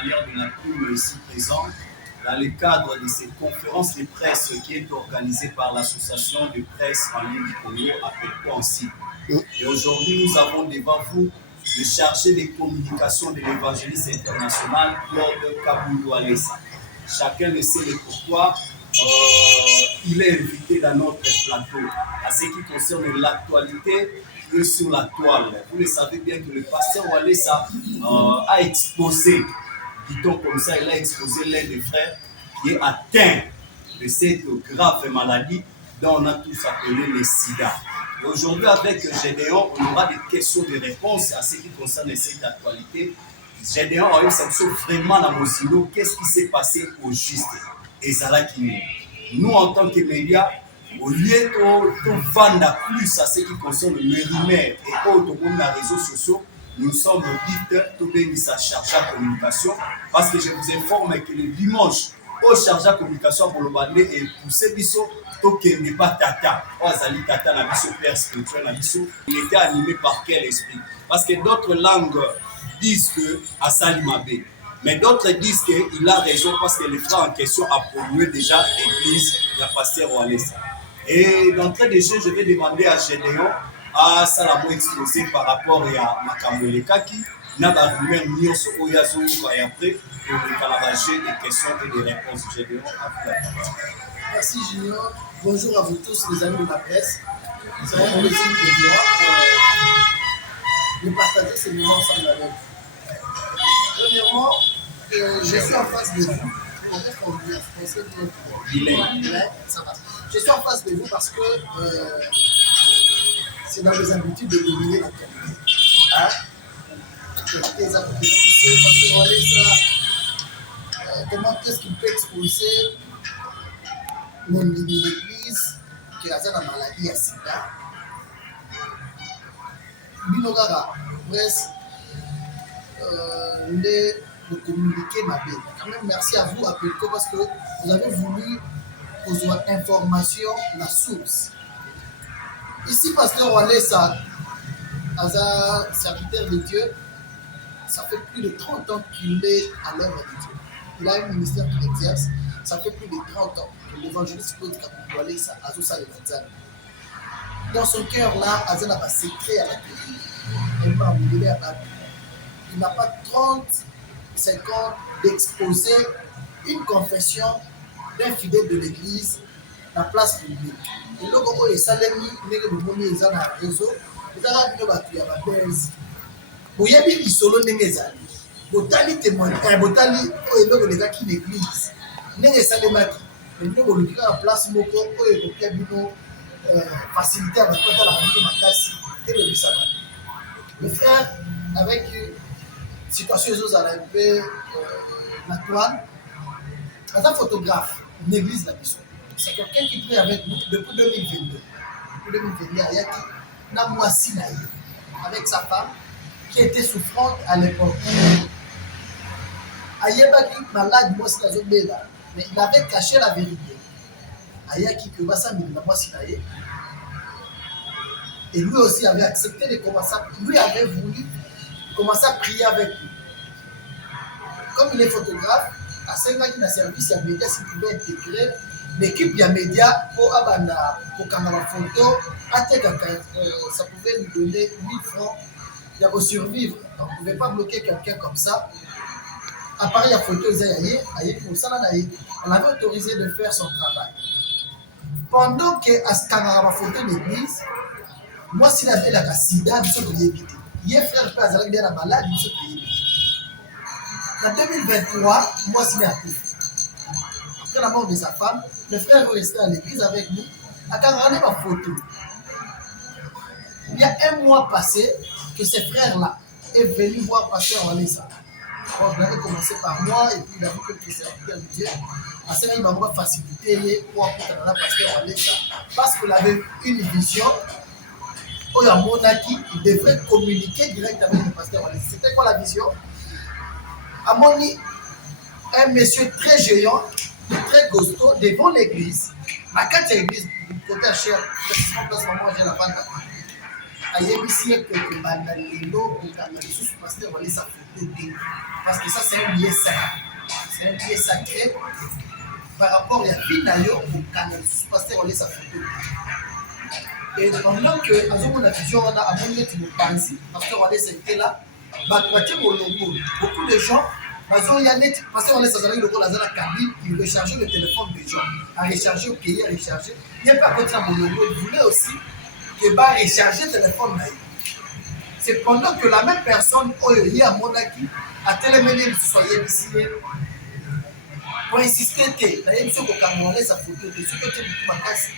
manière de la plume ici présente dans le cadre de cette conférence de presse qui est organisée par l'association de presse en ligne du Congo, appelée PONSI. Et aujourd'hui, nous avons devant vous le chargé des communications de l'évangéliste international, Claude Kaboundou Alessa. Chacun ne sait le pourquoi il est invité dans notre plateau. À ce qui concerne l'actualité, sur la toile. Vous le savez bien que le pasteur Walesa a exposé, dit-on comme ça, il a exposé l'un des frères qui est atteint de cette grave maladie dont on a tous appelé le sida. Et aujourd'hui, avec Gédéon, on aura des questions de réponses à ce qui concerne cette actualité. Gédéon a eu cette chose vraiment dans Mosilo. Qu'est-ce qui s'est passé au juste? Et Zalaki, nous, en tant que médias, au lieu de vendre plus à ce qui concerne le rumeur et autres dans les réseaux sociaux, nous sommes vite de sa charge à communication parce que je vous informe que le dimanche, au charge à communication pour le bandé et poussé biso, il n'est pas tata. Azali tata na biso père spirituel na biso, il était animé par quel esprit? Parce que d'autres langues disent que Asali Mabé. Mais d'autres disent qu'il a raison parce que le frère en question a pollué déjà l'église, la pasteur Walesa. Et d'entrée de jeu, je vais demander à Gédéon à Salamo exposé par rapport à Makamoleka qui n'a pas rumeur nyonso oyazo et après pour le calabagé des questions et des réponses. Gédéon, à vous la parole. Merci Junior. Bonjour à vous tous les amis de la presse. C'est un plaisir de partager ces moments ensemble avec vous. Premièrement, je suis en face de vous. Je suis en face de vous parce que c'est dans mes habitudes de dominer la qualité. Comment est-ce qu'il peut exposer l'église qui a la maladie à sida? Binogara, presse, de communiquer ma belle. Quand même, merci à vous, Apelco, parce que vous avez voulu poser information, la source. Ici, pasteur Walesa, un serviteur de Dieu, ça fait plus de 30 ans qu'il est à l'œuvre de Dieu. Il a un ministère qu'il exerce, ça fait plus de 30 ans que l'évangéliste Claude Kaboundou Walesa a tout ça le Vanzan. Dans son cœur là, Azan a pas secret à la télé. Il n'a pas 35 ans d'exposer une confession d'un fidèle de l'église dans la place publique. Et là, quand il salami, il est dans le réseau, il a dit qu'il y a des belles. Il y a des solo nengezali. Botali témoignage, botali les gars qui l'église. Nengezali maki. Mais nous on dit la place moko il y a bino facilité avec quoi la famille makasi et le bisaba. Le frère avec situation aux arabes la toile. Un photographe, une église la mission. C'est quelqu'un qui prie avec nous depuis 2022. Depuis 2022, il y a qui n'a moi Sinaï avec sa femme qui était souffrante à l'époque. Ayebaki malade, moi c'est là, mais il avait caché la vérité. Ayaki que Bassa n'a moi Sinaï. Et lui aussi avait accepté de commencer. Lui avait voulu commencer à prier avec lui. Comme il est photographe, à 5 ans qu'il a service à médias, s'il pouvait intégrer l'équipe de médias pour prendre la photo, ça pouvait lui donner 1000 francs pour survivre. On ne pouvait pas bloquer quelqu'un comme ça. Appareil à photo, on avait autorisé de faire son travail. Pendant que à la photo de l'église, moi, s'il avait la sida, je suis évité. Hier, frère, pas avec la malade, je suis évité. En 2023, moi, s'il a pris. Après la mort de sa femme, le frère est resté à l'église avec nous. À regarder ma photo. Il y a un mois passé que ce frère-là est venu voir pasteur Walesa. Il avait commencé par moi et puis il a vu que c'est serviteur de Dieu. À ce moment-là, il m'a facilité pour apporter à pasteur Walesa parce qu'il avait une vision. Il devrait communiquer direct avec le pasteur Walesa. C'était quoi la vision? Amoni, un monsieur très géant, très costaud, devant l'église. À 4 églises, côté à cher, précisément place maman, j'ai la bande. ayebisi ete kobanda lelo kokanga lisusu pasteur walesa photo te parce que ça c'est un lieu sacré, c'est un lieu sacré par rapport ya vie na yo kokanga lisusu pasteur walesa photo te. Et pendant que azomona vision wana amoni neti mopanzi pasteur walesa etela bato batie molongo, beaucoup de gens bazoya neti pasteur walesa azalaki lokola aza na cabine, il rechargeait le téléphone des gens, a recharger okeye, a recharger ye mpe akoti na molongo, il voulait aussi que va recharger le téléphone. C'est pendant que la même personne, Oyoye à Monaki, a téléphoné pour insister que la émission pour Camerounais sa photo, de ce que tu as cassé.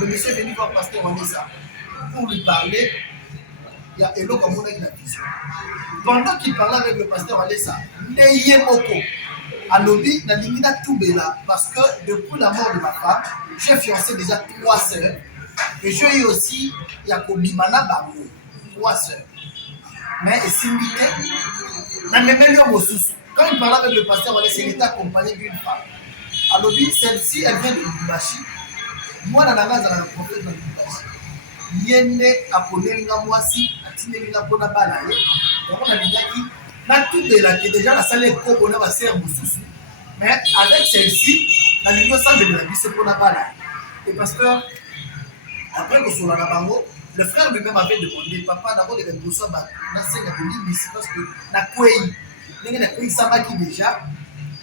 Le monsieur est venu voir Pasteur Vanessa pour lui parler. Il y a Elo Camerounais qui a vision. Pendant qu'il parlait avec le Pasteur Vanessa, Neye Moko, à Lobi, na limina Toubela, parce que depuis la mort de ma femme, j'ai fiancé déjà 3 sœurs. Et j'ai eu aussi Yakobimana Bango, 3 sœurs. Mais Simbité, quand il parlait avec le pasteur, il était accompagné d'une femme. À Lobi, celle-ci, elle vient de Lubumbashi. Moi, dans la base, elle a un prophète de Lubumbashi. Yende, Aponelinga Mwasi, Atinelinga Pona Balaye. Donc, on a dit na Toubela, qui est déjà la salle de Kobona, va servir Moussoussou. Mais avec celle-ci, la ligne salle de la vie, c'est Pona Balaye. Et pasteur, après que sur la Nabango, le frère lui-même avait demandé, papa, d'abord de Bengosso, na senga boli, parce que na Kwei, na Kwei Samaki déjà,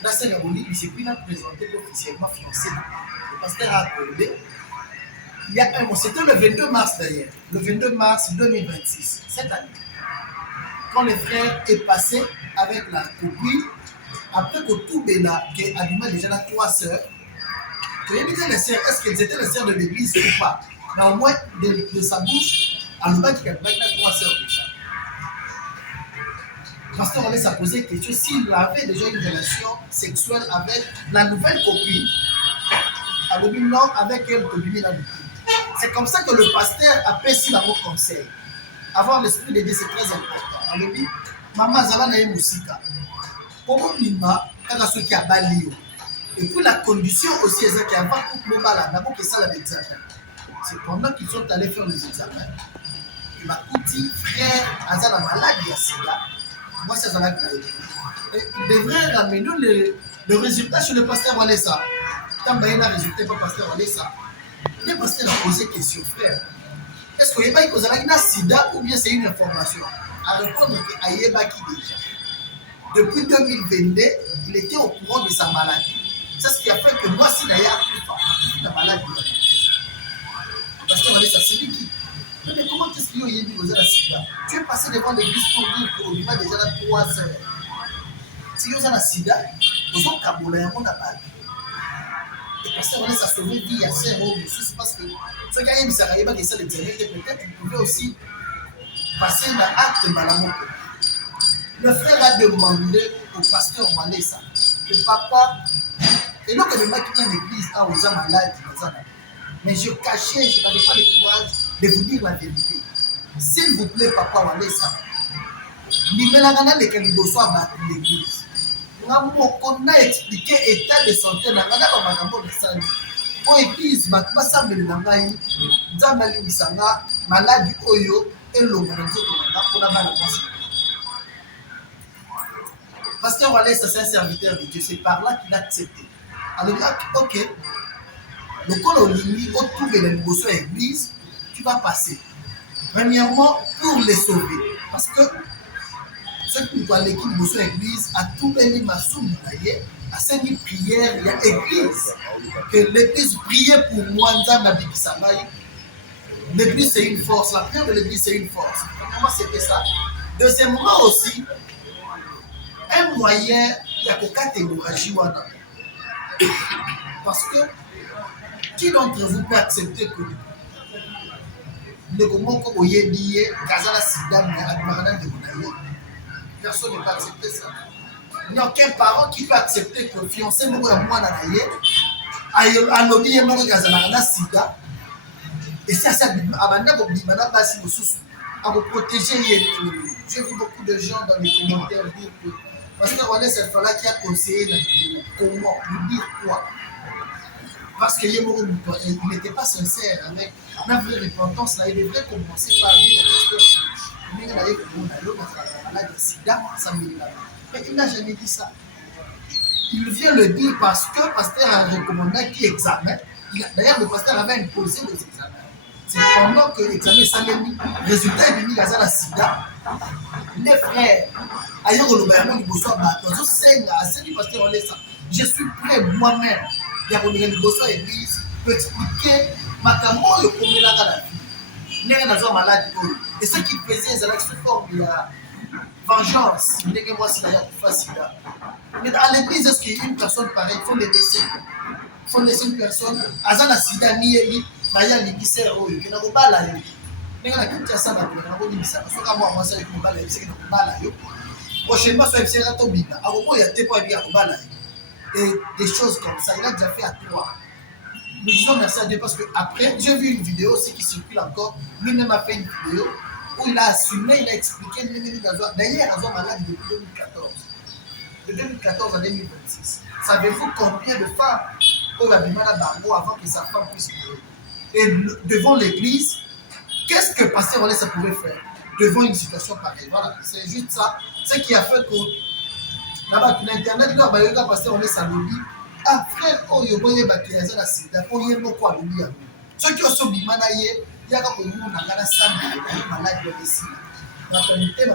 na senga boli, c'est puis na présenté officiellement fiancé. Le pasteur a accordé. Il y a un mois, c'était le 22 mars d'ailleurs, le 22 mars 2026, cette année, quand le frère est passé avec la copine, après que tout Béla, qui a déjà 3 sœurs, est-ce qu'elles étaient les sœurs de l'église ou pas? Mais au moins de sa bouche, à l'ouest qu'il y avait 3 sœurs déjà. Le pasteur allait se poser la question s'il avait déjà une relation sexuelle avec la nouvelle copine. Alors, non, avec elle, copine la nouvelle. C'est comme ça que le pasteur a perçu dans mon conseil. Avoir l'esprit de Dieu, c'est très important. Alors, maman Zala na musika. Comment Lima, quand ceux qui a balio. Et puis la condition aussi, c'est qu'il y a pas tout le mal d'abord que ça l'examen. C'est pendant qu'ils sont allés faire les examens. Il m'a dit, frère, Azala maladie à cela. Moi, ça va être. Il devrait ramener le résultat sur le pasteur Walesa. Quand il y a un résultat pour le pasteur Walesa, le pasteur a posé question, frère. Est-ce qu'il y a un sida ou bien c'est une information? À répondre qu'il y a déjà. Depuis 2022, il était au courant de sa maladie. C'est ce qui a fait que moi, si d'ailleurs, la maladie. Parce que ça c'est qui. Mais comment est-ce qu'il y a eu la sida? Tu es passé devant l'église pour dire qu'on y va déjà là 3 sœurs. Si vous avez la sida, vous avez Kaboula et mon appel. Et parce que ça sauvé vie à ces mots, parce que ce qui a eu, ça arrive à ça l'examen, peut-être vous pouvez aussi passer dans l'acte malamoko. Le frère a demandé au pasteur Walesa que papa, et donc le mec qui est dans l'église a osé malade, mais je cachais, je n'avais pas le courage de vous dire la vérité. S'il vous plaît, papa Walesa, Nimelagana le Kaliboso à l'église. On a expliqué l'état de santé, on a dit pour l'église, on a semblé dans l'angaï, Zamali Misanga, maladie Oyo, et l'homme pour la balance. Pasteur Walesa, c'est un serviteur de Dieu, c'est par là qu'il a accepté. Alors, ok, le colonie, autour de l'église, tu vas passer. Premièrement, pour les sauver. Parce que ce qui doit l'équipe de l'église a tout béni ma somme, à cette prière, il y a l'église. Que l'église priait pour moi, l'église c'est une force, la prière de l'église c'est une force. Premièrement, c'était ça. Deuxièmement aussi, un moyen, il y a qu'au catégorie. Parce que qui d'entre vous peut accepter que le moment que vous avez dit Kazala Sida, personne ne peut accepter ça. Il n'y a aucun parent qui peut accepter que le fiancé nous a moins d'anaïe, à l'objet de Kazala Sida, et ça, c'est à vous protéger. J'ai vu beaucoup de gens dans les commentaires dire que parce que René, c'est là qui a conseillé comment, lui dire quoi. parce qu'il n'était pas sincère avec la vraie repentance. Là, il devrait commencer par dire au pasteur mais il n'a jamais dit ça. Il vient le dire parce que le pasteur a recommandé qu'il examine. D'ailleurs, le pasteur avait imposé les examens. C'est pendant que l'examen s'est mis, résultat est venu à la sida. Les frères, ailleurs le baillement du bosso à je suis prêt moi-même. Il y a le bosso à l'église pour expliquer ma camoye comme il a la vie. Malade. Et ce qu'il faisait, c'est la forme de la vengeance. Mais à l'église, est-ce qu'il y a une personne pareille? Il faut les laisser. Il faut laisser une personne. Azana sida ni baya libise oyo kina kobala yo ndenge na kitia sana na kobimisa soka moi ça ko bala bisiki na kobala yo prochainement soit bisika to bina akoko ya te po ya kobala et des choses comme ça il a déjà fait à 3. Nous disons merci à Dieu parce que après j'ai vu une vidéo aussi qui circule encore, lui-même a fait une vidéo où il a assumé, il a expliqué d'ailleurs il a malade depuis 2014 de 2014 à 2026. Savez-vous combien de femmes ont eu mal à Bango avant que sa femme puisse mourir? Et devant l'église, qu'est-ce que pasteur Olé ça pouvait faire devant une situation pareille? Voilà, c'est juste ça. Ce qui a fait que là-bas, l'internet, là, il y a pasteur Olé ça nous dit ah frère, oh, il y a des qui ont la sida, oh, il y a beaucoup à lui. Ceux qui ont subi manaye, il y a beaucoup de monde qui a la malade de sida. La réalité,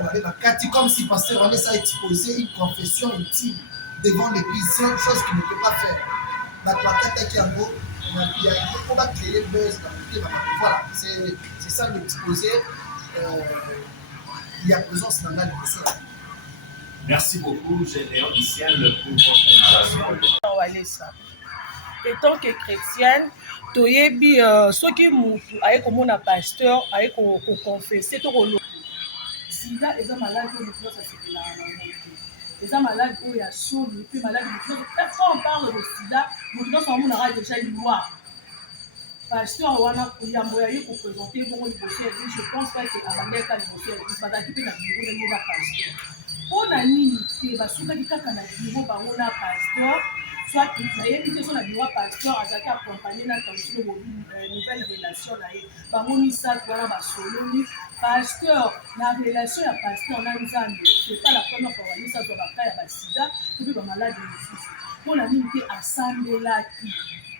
comme si pasteur Olé ça a exposé une confession intime devant l'église, c'est une chose qu'il ne peut pas faire. On va créer le buzz dans le thème. Voilà, c'est ça l'exposé. Il y a présence dans la discussion. Merci beaucoup, Gédéon Michel, pour votre narration. Étant que chrétienne, toyebi soki mutu aye komona pasteur aye ko confesser to ko sida eza malade que nous ça c'est la eza malade oyo ya soni puis malade quand on parle de sida mutu ça on aura déjà une loi pasteur wana kuyambo ya ko présenter bongo liboso ya je pense pas que abandeka liboso ya bazaki pe na bureau de la pasteur ona nini te basukaki kaka na bureau bango na pasteur soit nayebi te so na bureau pasteur azalaki accompagné na tanzilo nouvelle relation na ye bango misato wana basololi pasteur na relation ya pasteur na nzambe c'est pas la première fois wani sato baka ya basida to pe bamaladi mosusu mpona nini te asambelaki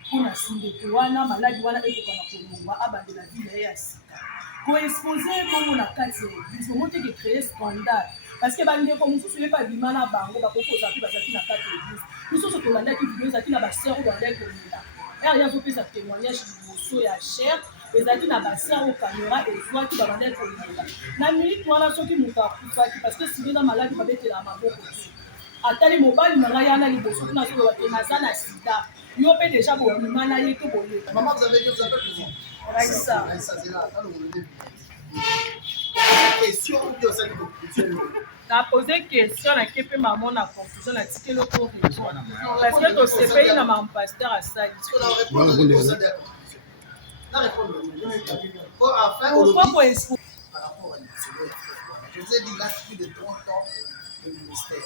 mpona sindeko wana maladi wana ekokana kolongwa abandela vi na ye ya sika koexpose bongo na kati ya église bongo te kecrée scandale parce que bandeko mosusu ye babima na bango bakoki kozala mpe bazalaki na kati ya église mosusu tolandaki video ezalaki na baseur oyo bandaki komela ere yazopesa témoignage liboso ya cher ezalaki na baseur oyo caméra ezwaki babandaki komela na minute wana soki moto akufaki parce que sili na maladi babetela maboko te atali mobali na ngai yana liboso mpona soloba te naza na sida yo mpe déjà bobima na ye to boyeba Maman, vous avez dit, vous appelez comment? Raïssa. Raïssa, c'est là, dans le relevé. Question ou bien ça na posé question nake mpe mamo na conclusion natikeli oko répondre parce que tosepeli na mampasteur asali pourquoi expo par rapport à l'histoire. Je vous ai dit, il a plus de 30 ans de ministère.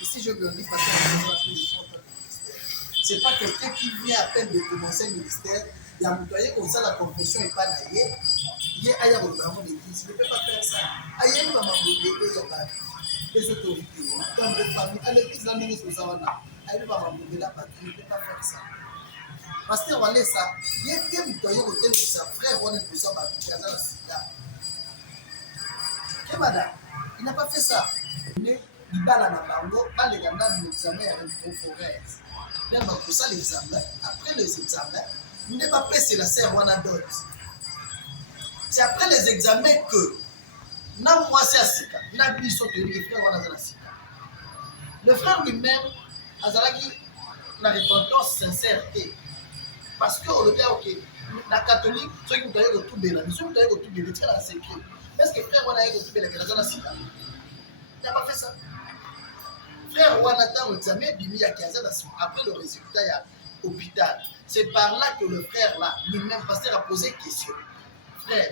Ici, je le dis parce qu'il a plus de 30 ans de ministère. Ce n'est pas quelqu'un qui vient à peine de commencer le ministère. Il y a un employé comme ça, la confession n'est pas naïe. Il y a un programme d'église. Il ne peut pas faire ça. Il y a un moment de les autorités, dans les familles, à l'église, la ministre de Zawana, il va m'amener la patrie, il ne peut pas faire ça. Pasteur Walé, ça, il y a un employé au tel que sa frère, on est pour ça, il y a un sida. Et madame, il n'a pas fait ça. Mais il va dans la bango, pas les gars, l'examen avec le forêt. Même pour ça, l'examen, après les examens, il n'est pas prêt, c'est la sœur Wanadot. C'est après les examens que, na moi c'est Asika, na biso que les frères Wanadot Asika. Le frère lui-même, Azalaki, na repentance sincère. Parce que le gars, ok, la catholique, ceux qui ont été retrouvés là, ceux qui ont été retrouvés, les frères, c'est écrit. Est-ce que frère Wana a été retrouvé la Asika? Il n'a pas fait ça. Frère Wana a été examen, il y a 15 ans, après le résultat, il y a hôpital. C'est par là que le frère là, lui-même, pasteur, a posé question. Frère,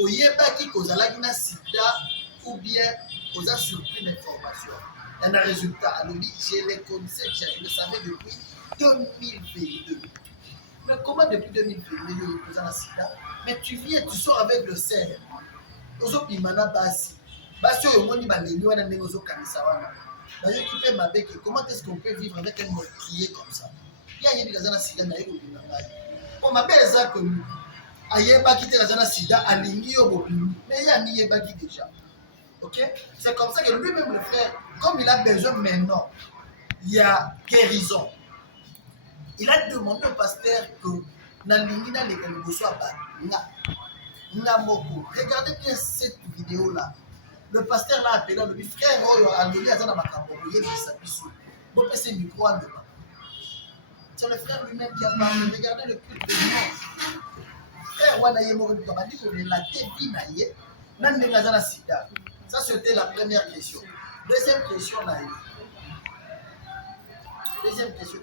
oyeba qui cause la gina sida ou bien cause surpris d'information. Il y a un résultat. Alors, je les connaissais, je le savais depuis 2022. Mais comment depuis 2022, tu as la sida? Mais tu viens, tu sors avec le cerf. Ozopimana basi. Basi oyo omoni baleli wana ndenge ozokanisa wana. Bayoki mpe mabe ke comment est-ce qu'on peut vivre avec un meurtrier comme ça? Ye ayebi kaza na sida naye kobima ngai. Po mabe eza ke ayebaki te kaza na sida alingi yo bobimi. Mais ye amiyebaki déjà. Ok? C'est comme ça que lui-même le frère, comme il a besoin maintenant, il y a guérison. Il a demandé au pasteur que nalingi na leka liboso aba na moko. Regardez bien cette vidéo là. Le pasteur l'a appelé le frère oyo aleli aza na makambo yebisa biso. Bo pese micro à demain. C'est le frère lui-même qui a parlé. Regardez le culte de dimanche. Frère wana ye moko bito bandi ko la vie na ye na ndenge aza na sida. Ça c'était la première question. Deuxième question là. Deuxième question.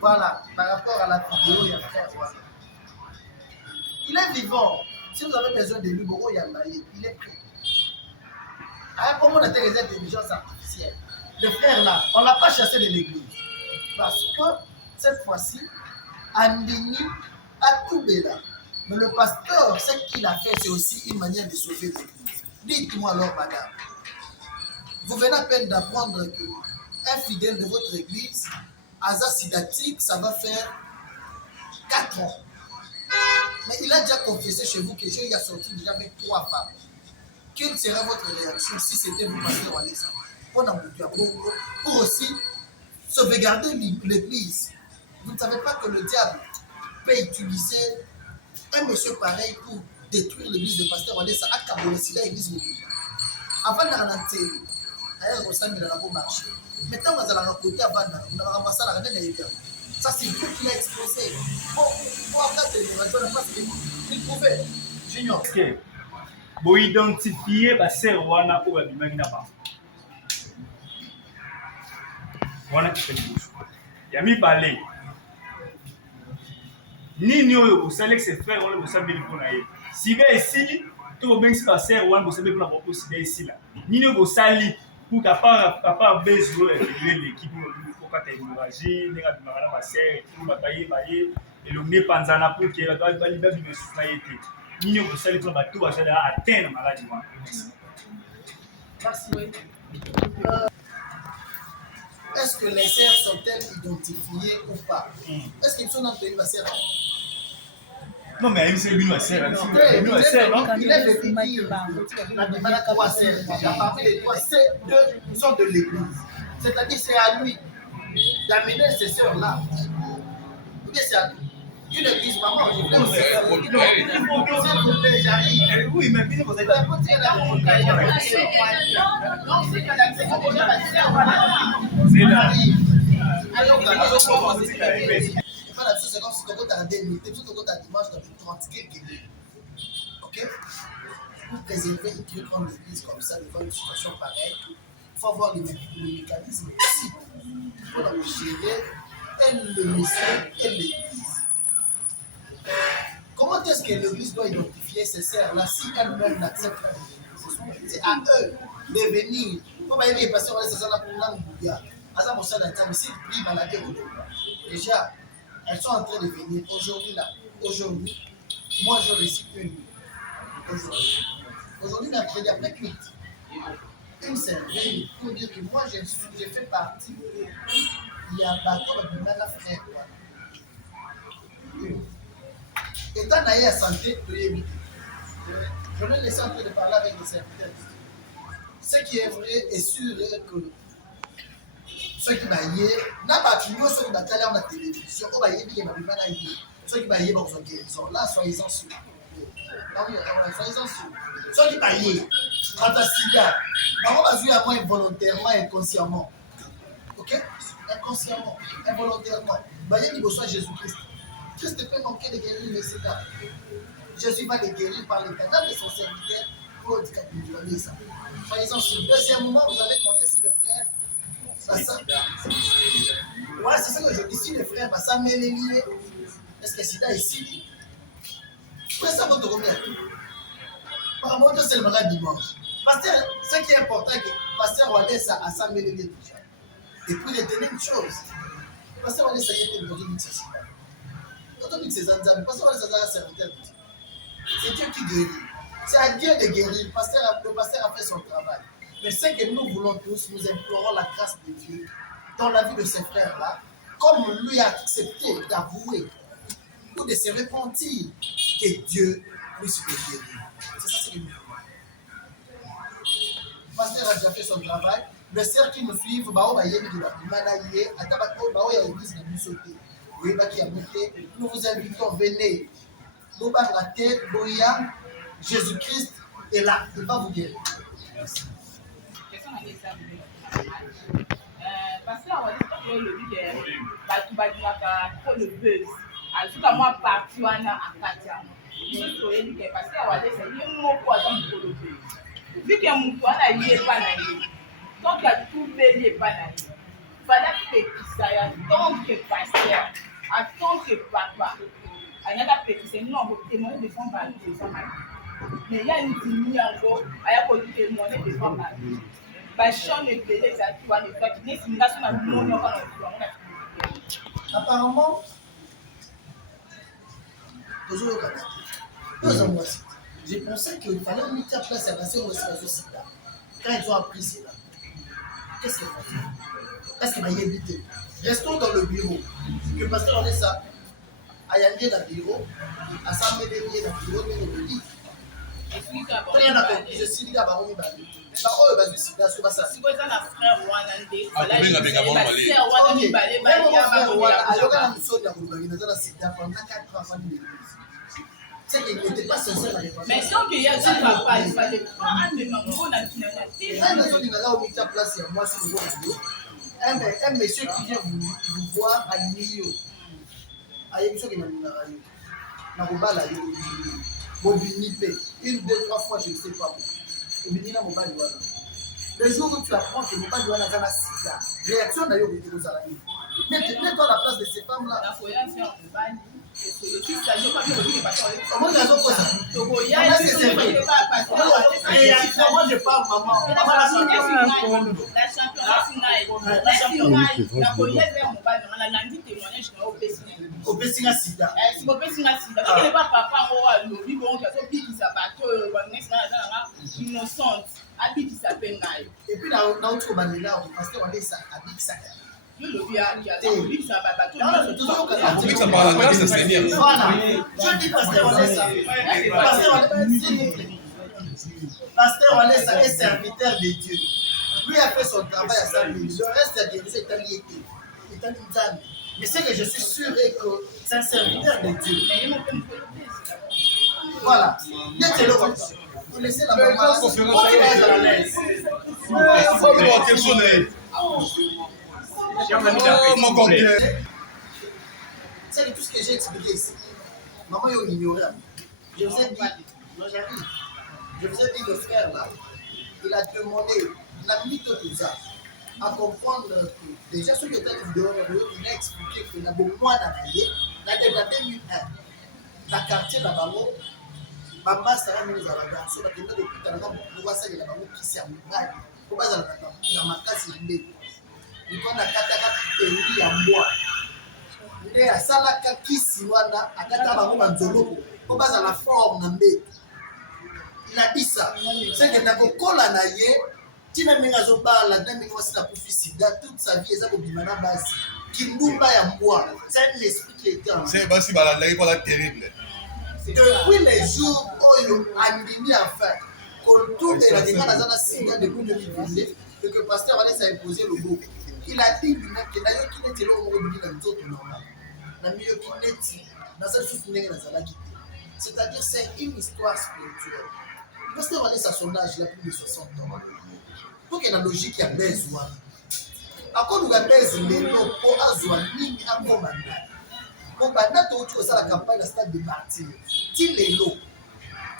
Voilà, par rapport à la vidéo, il y a frère. Il est vivant. Si vous avez besoin de lui, il est prêt. Comment on a les intelligences artificielles? Le frère là, on ne l'a pas chassé de l'église. Parce que cette fois-ci, Andini a tout béla. Mais le pasteur, ce qu'il a fait, c'est aussi une manière de sauver l'église. Dites-moi alors, madame, vous venez à peine d'apprendre qu'un fidèle de votre église, Asa Sidatique, ça va faire 4 ans. Mais il a déjà confessé chez vous que Dieu a sorti déjà avec 3 femmes. Quelle serait votre réaction si c'était vous, pasteur Walesa? Pour aussi sauvegarder l'église. Vous ne savez pas que le diable peut utiliser un monsieur pareil pour détruire l'église de pasteur Walesa à Kabolesila, l'église mobile. Avant de ralentir, d'ailleurs, au sein de la marché. Maintenant, vous allez raconter avant de ramasser la reine. Ça, c'est vous qui l'a exposé. Pour avoir des raisons, parce qu'il pouvait. Junior. Pour identifier la sœur wana pour la bimani na ba. Wana qui fait le choix. Yami balé. Nini oyo osale que ses frères on le sabe le pona ye. Si be ici, to ben si la sœur wana bo sabe pour la propos si be ici là. Nini oyo sali pour capable besoin l'équipe pour quand hémorragie, n'est pas de ma sœur, tout ma bailler et le nez panzana pour que la doit libérer de société. Nini oyo sali pour bateau à atteindre maladie moi. Merci. Est-ce que les sœurs sont-elles identifiées ou pas? Est-ce qu'ils sont dans le pays de la sœur? Non, mais c'est lui, ma sœur. Il est venu dire la demande à 3 sœurs. Parmi les 3, 2 sont de l'église. C'est-à-dire c'est à lui d'amener ces sœurs-là. Ou bien c'est à lui. Une église, maman, je veux aussi. J'arrive. Oui, mais vous avez c'est comme si tu as indemnité, tu as dimanche dans le 30 quelques minutes. Ok? Pour préserver et Dieu prendre l'église comme ça devant une situation pareille, il faut avoir le mécanisme possible pour gérer le message et l'église. Comment est-ce que l'église doit identifier ces sœurs-là si elles-mêmes n'acceptent pas? C'est à eux de venir. Comme il est passé, on laisse ça là pour l'Angouya. À ça, mon cher d'Internet, s'ils prient maladie, déjà, elles sont en train de venir aujourd'hui là. Aujourd'hui, moi je récite une nuit. Aujourd'hui, mercredi après cuite. Une seule réunie pour dire que moi j'ai fait partie. Il y a un bateau de Bimana frère. Étant naïe à santé, je vais laisser en train de parler avec les serviteurs. Ce qui est vrai et sûr est que ceux qui baillent, n'a pas tu vois ceux qui baillent à la télévision, au baillé qui m'a ceux qui baillent dans son guérison, là soyez-en sûrs. Soyez-en sûrs. Ceux qui baillent, quand tu as sida, on va jouer à moi involontairement, inconsciemment. Ok? Inconsciemment, involontairement. Baillé qui reçoit Jésus-Christ. Christ peut manquer de guérir les sida. Jésus va les guérir par le canal de son serviteur pour handicapabiliser ça. Soyez-en sûrs. Deuxièmement, vous avez compté sur le frère. Ouais, c'est ça que je dis. Si le frère va s'amener, est-ce que sida est ici? Après ça, votre combien? Par contre, c'est le malade dimanche. Pasteur, ce qui est important, c'est que Pasteur Walesa a s'amener déjà. Et puis, retenez une chose. Pasteur Vanessa qui était dans une mixation. Quand on dit que c'est Zanzan, Pasteur Vanessa est un serviteur de Dieu. C'est Dieu qui guérit. C'est à Dieu de guérir. Le pasteur a fait son travail. Mais ce que nous voulons tous, nous implorons la grâce de Dieu dans la vie de ces frères-là, comme lui a accepté d'avouer ou de se repentir que Dieu puisse le guérir. C'est ça ce que nous voulons. Le pasteur a déjà fait son travail. Les sœurs qui nous suivent, nous vous invitons, venez. Nous rater, Jésus-Christ est là, il va vous guérir. Merci. Parce que on le le buzz. Alors, moi, partout, on a un quartier. Parce que c'est mot pour le buzz. Vu que mon toit n'a pas naïf, donc il y a tout payé pas naïf. Il fallait que ça en tant que pasteur, en tant que papa, on a pétissé, nous on peut témoigner de son mari, de son mari. Mais il y a une demi encore, il y a témoigner de son mari. Apparemment, j'ai pensé qu'il fallait mettre en place la nation au Sida. Quand ils ont appris cela, qu'est-ce qu'ils font? Est-ce qu'ils m'ont évité? Restons dans le bureau. Que le pasteur en est ça. À y aller dans le bureau, à s'amener dans le bureau, mais on le dit. Je suis dit à Baron Bali. Baron Bali, c'est là, c'est pas ça. Si vous avez un frère ou un andé, Ah, combien avec Gabon Malé? C'est qu'il n'était pas sincère à l'époque. mais tant qu'il y a un papa, il fallait prendre un de mamans dans un monsieur qui vient vous voir à Nio. Une, deux, trois fois, je ne sais pas. Le jour où tu apprends que Mobali Douana a la sida, réaction d'ailleurs était aux Arabes. Mets-toi à la place de ces femmes-là. Comment ils ont fait ça? Moi je parle, maman. Au Bessinga Sida. Et puis là, on Mandela, parce qu'on est ça, avec ça. Ça parle la grâce du Seigneur. Voilà. Je dis pasteur Vanessa. Pasteur Vanessa est serviteur de Dieu. Lui a fait son travail à sa vie. Le reste de Dieu est un Nzambe. Mais ce que je suis sûr est que c'est un serviteur de Dieu. Voilà. Vous laissez la maman. Quel soleil. C'est tout ce que j'ai expliqué ici. Maman, il ignorait. Je vous ai dit, j'arrive. Je vous ai dit, le frère là, il a demandé, il a mis tout ça à comprendre que déjà ceux qui étaient dehors, il a expliqué qu'il y a beaucoup moins d'années, dans 2001, dans le quartier là-bas, maman, ça va nous avoir dansé, parce que nous, depuis que nous avons fait la maman qui s'est amoureux, pour pas dans ma casse, il a kataka peli ya mbwa nde asalaka kisi wana akata bango banzoloko po bazala forme na mbeto. Il a dit ça. C'est que nakokola na ye tina ndenge azobala na ndenge wasi nakufi sida toute sa vie eza kobima na basi kindumba ya mbwa. C'est un esprit qui était en C'est basi balandaki mpona terrible. depuis les jours oyo andimi enfin kotumela ndenge naza na sida depuis 2022 et que pasteur Vanessa a imposé le mot. Il a dit que d'ailleurs qu'il était là au moment de nous autres normal. C'est-à-dire c'est une histoire spirituelle. Le pasteur Vanessa à son âge, il a plus de 60 ans. Donc il y a la logique qui a besoin. À quoi nous avons besoin pour avoir nini à mon mandat. Pour mandat tu vois ça la campagne à stade de martyr. Tilelo.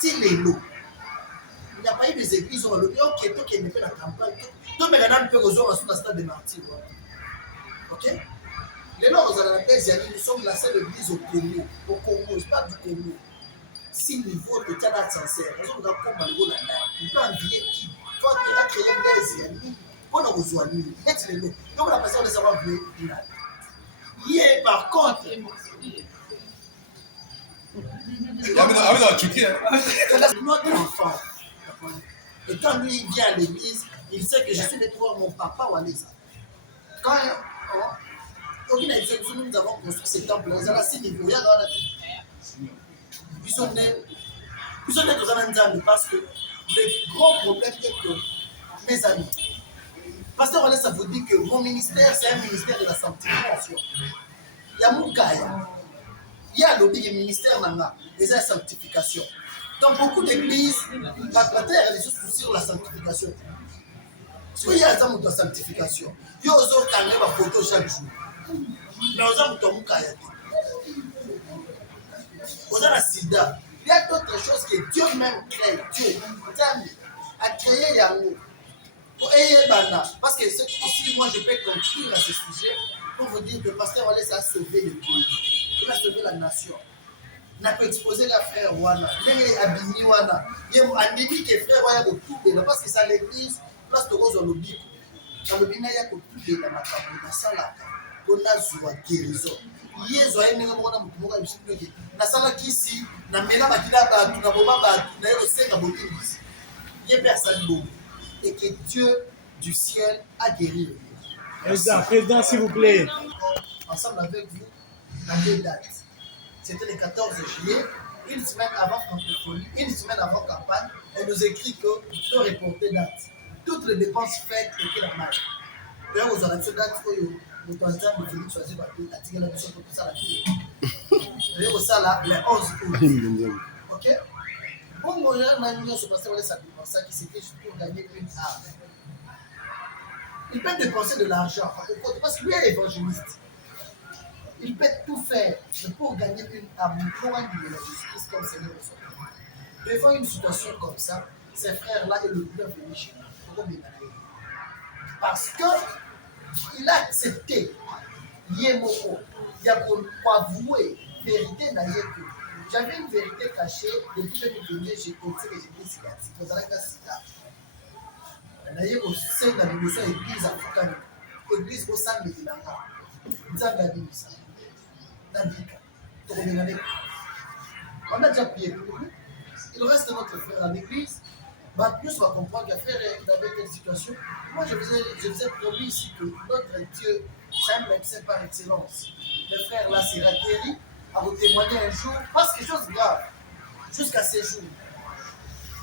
Il n'y a pas eu des églises où on va le dire ok toi qui n'est pas la campagne. Donc, maintenant, nous pouvons dans le stade de martyrs. Ok? Les gens, nous sommes la seule église au Congo. Au Congo, je parle du Congo. Si niveau de Canada sincère, nous sommes dans le Congo, nous pouvons envier qui? Il faut créer un baiser. Pour nous rejoindre. Donc, la personne de savoir venir. Hier, par contre, notre enfant, et quand lui il vient à l'église, il sait que je suis venu voir mon papa ou Alisa. Quand nous avons construit ce temple, nous avons 6 niveaux. Ils sont nés dans un endroit parce que le grand problème est que, mes amis, Pasteur Wallace, ça vous dit que mon ministère, c'est un ministère de la sanctification. Il y a Moukaya. Il y a le ministère Nanga, et c'est la sanctification. Dans beaucoup d'églises, la terre est sur la sanctification. Si il y a un de sanctification, il y a un photo chaque jour. Mais on a un Moukaya. On a la sida. Il y a d'autres choses que Dieu même crée. Dieu a créé Yango. Parce que ici, moi, je peux conclure à ce sujet pour vous dire que le pasteur Wallace a sauvé le pays. Il a sauvé la nation. Il a pu exposer la frère Wana. Il est abîmé Wana. Il a dit que frère Wana est tout belle. Parce que c'est l'église, place de Rose au lobby. Dans le bina, il y a tout belle dans ma campagne. Dans la on a joué guérison. Yezo ayenga mwana mutumoka bishimeke nasala kisi na mena bakila ba tu na boma ba na yo senga bolimbisi ye personne bon et que Dieu du ciel a guéri. Président, s'il vous plaît. Ensemble avec vous, à deux dates. C'était le 14 juillet, une semaine avant Francophonie, une semaine avant campagne, on nous écrit que peut reporter date. Toutes les dépenses faites étaient la marge. D'ailleurs, aux alentours date, le président de Félix choisit la tigre la mission pour ça la fille. D'ailleurs, au ça là, les 11 août. Ok? Bon, mon cher, Manu, se passait pour ça qui c'était juste pour gagner une arme. Il peut dépenser de l'argent parce que lui est évangéliste. Il peut tout faire pour gagner une âme, pour un de la justice comme Seigneur le Souverain. Devant une situation comme ça, ces frères-là et le bienvenu chez nous. Parce qu'il a accepté Yemoko, il a avoué vérité dans Yéku. J'avais une vérité cachée depuis 2022, j'ai continué et j'ai dit cicatrice. Vous allez faire ça. D'ailleurs, au sein de la mission église africaine, l'église au sein de l'État, nous avons dit ça. On a déjà prié pour lui. Il reste notre frère à l'église. Plus va comprendre qu'à faire dans telle situation. Moi, je vous ai promis ici que notre Dieu, c'est un médecin par excellence. Le frère là sera guéri, à vous témoigner un jour, parce que chose grave, jusqu'à ces jours.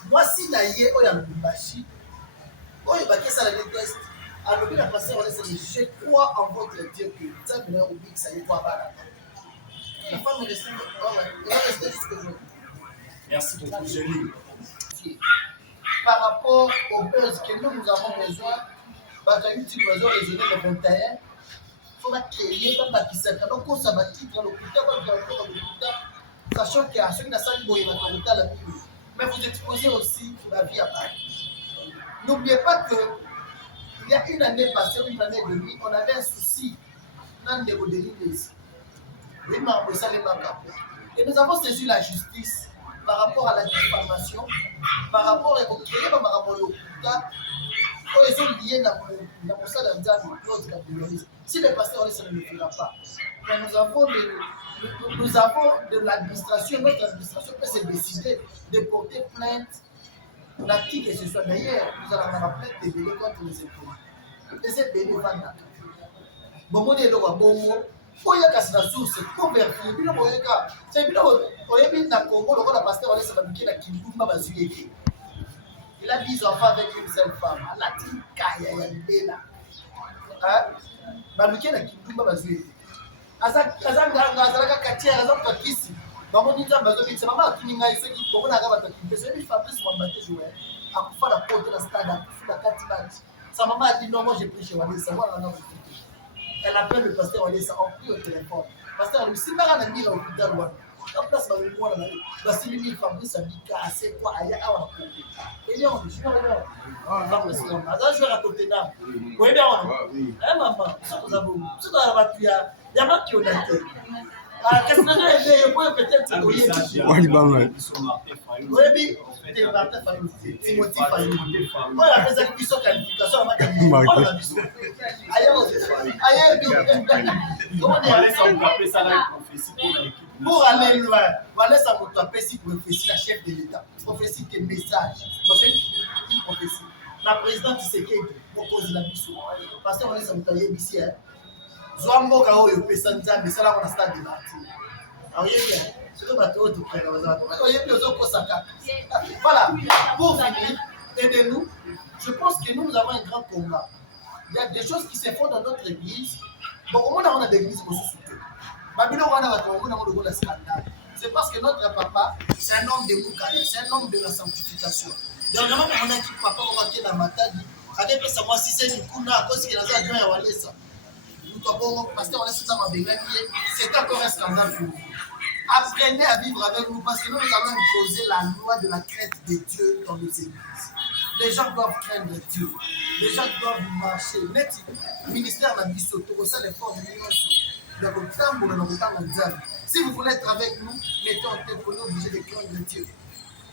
Moi, si naïe, on a le bachi, on a baqué ça la déteste. Alors, il a passé, je crois en votre Dieu que ça me l'a oublié que ça y est quoi bas. La femme est restée, elle est restée jusqu'aujourd'hui. Merci beaucoup, Gélie. Par rapport aux buzz que nous avons besoin, tu dois raisonner le 21. Il faut créer un bâtisseur. Donc, on s'en va titre le sachant qu'il y a ceux qui n'ont pas la vie. Mais vous exposez aussi la vie à Paris. N'oubliez pas que il y a une année passée, une année et demie, on avait un souci dans le niveau de l'église. Et nous avons saisi la justice par rapport à la diffamation, par rapport à créer par rapport au ils sont liés dans le salle de si le pasteur ne le fera pas, mais nous avons de l'administration, notre administration peut se décider de porter plainte pour qui que ce soit. D'ailleurs, nous allons avoir plainte de délai contre les employés. Les employés vont là. Bon, on est là, bon, il y a casse la source, pour vérifier. C'est bien, on est bien dans Congo, le pasteur va laisser la Kimboumba Bazoué. Il a 10 enfants avec une seule femme. La Tika, il y a une belle. Baluki na Kimboumba Bazoué. Azanga Katia, Azanga Kisi. Maman dit Bazoui, c'est maman qui n'a pas qui pour la gaba qui fait Fabrice Mwambate jouer. A pour la porte de la stade, a pour la Katibat. Sa maman a dit non, moi j'ai pris chez Wallis, ça va, elle appelle le pasteur Wallis, on prie au téléphone. Pasteur, si tu as un ami à l'hôpital, la place va lui voir la cellule Fabrice a dit c'est quoi ailleurs à la porte. Et là, je suis là. Fabrice, on a joué à côté d'âme. Oui, bien, maman, ça nous a beau. Ça doit avoir tué. Il y a pas qui ont été. Qu'est-ce que je peux peut-être Un message te à Biso Martin Fayou. oyebi te Martin Fayulu Timothy Fayulu oyo apesaki biso qualification ya match oyo na biso pour aller loin walesa moto apesi prophétie na chef de l'état prophétie ke message prophétie na président Tshisekedi mokonzi na biso parce que walesa moto ayebisi zwa mboka oyo opesa nzambe esalaka na stade de martyr aoyebi surtout bato oyo toprena oyebi ozokosaka voilà pour finir aidez-nous je pense que nous avons un grand combat il y a des choses qui se font dans notre église bon comment on a des églises mosusu te babilo wana bato bango nango lokola scandale c'est parce que notre papa c'est un homme de mukaya c'est un homme de la sanctification dernièrement omonaki papa omaki na matadi akepesa mwasi seni kuna akosikela aza adjoint ya walesa parce qu'on laisse ça c'est encore un scandale pour vous. Apprenez à vivre avec nous parce que nous allons imposer la loi de la crainte de Dieu dans nos églises. Les gens doivent craindre Dieu. Les gens doivent marcher. Le ministère de Bisso, tout ça, les formes si vous voulez être avec nous, mettez en tête qu'on est obligé de craindre Dieu.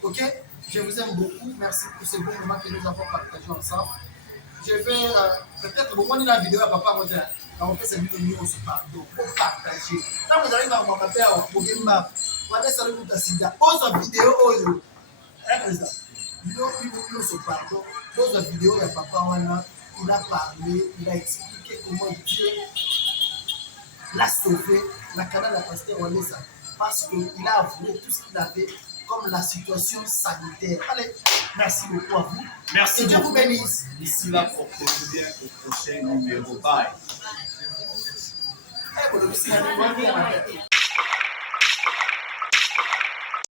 Ok? Je vous aime beaucoup. Merci pour ce bon moment que nous avons partagé ensemble. Je vais peut-être vous montrer la vidéo à papa. On fait cette vidéo aussi pardon pour partager. Quand vous arrivez à mon papa, vous pouvez ça le monde à Sida. Pose vidéo oyo. Président. Nous se pardon. Pose la vidéo à papa Wana. Il a parlé, il a expliqué comment Dieu l'a sauvé. La canal a pasteur Wanessa parce qu'il a avoué tout ce qu'il avait comme la situation sanitaire. Allez, merci beaucoup à vous. Merci. Et Dieu vous bénisse. D'ici là, portez-vous bien au prochain numéro. Bye.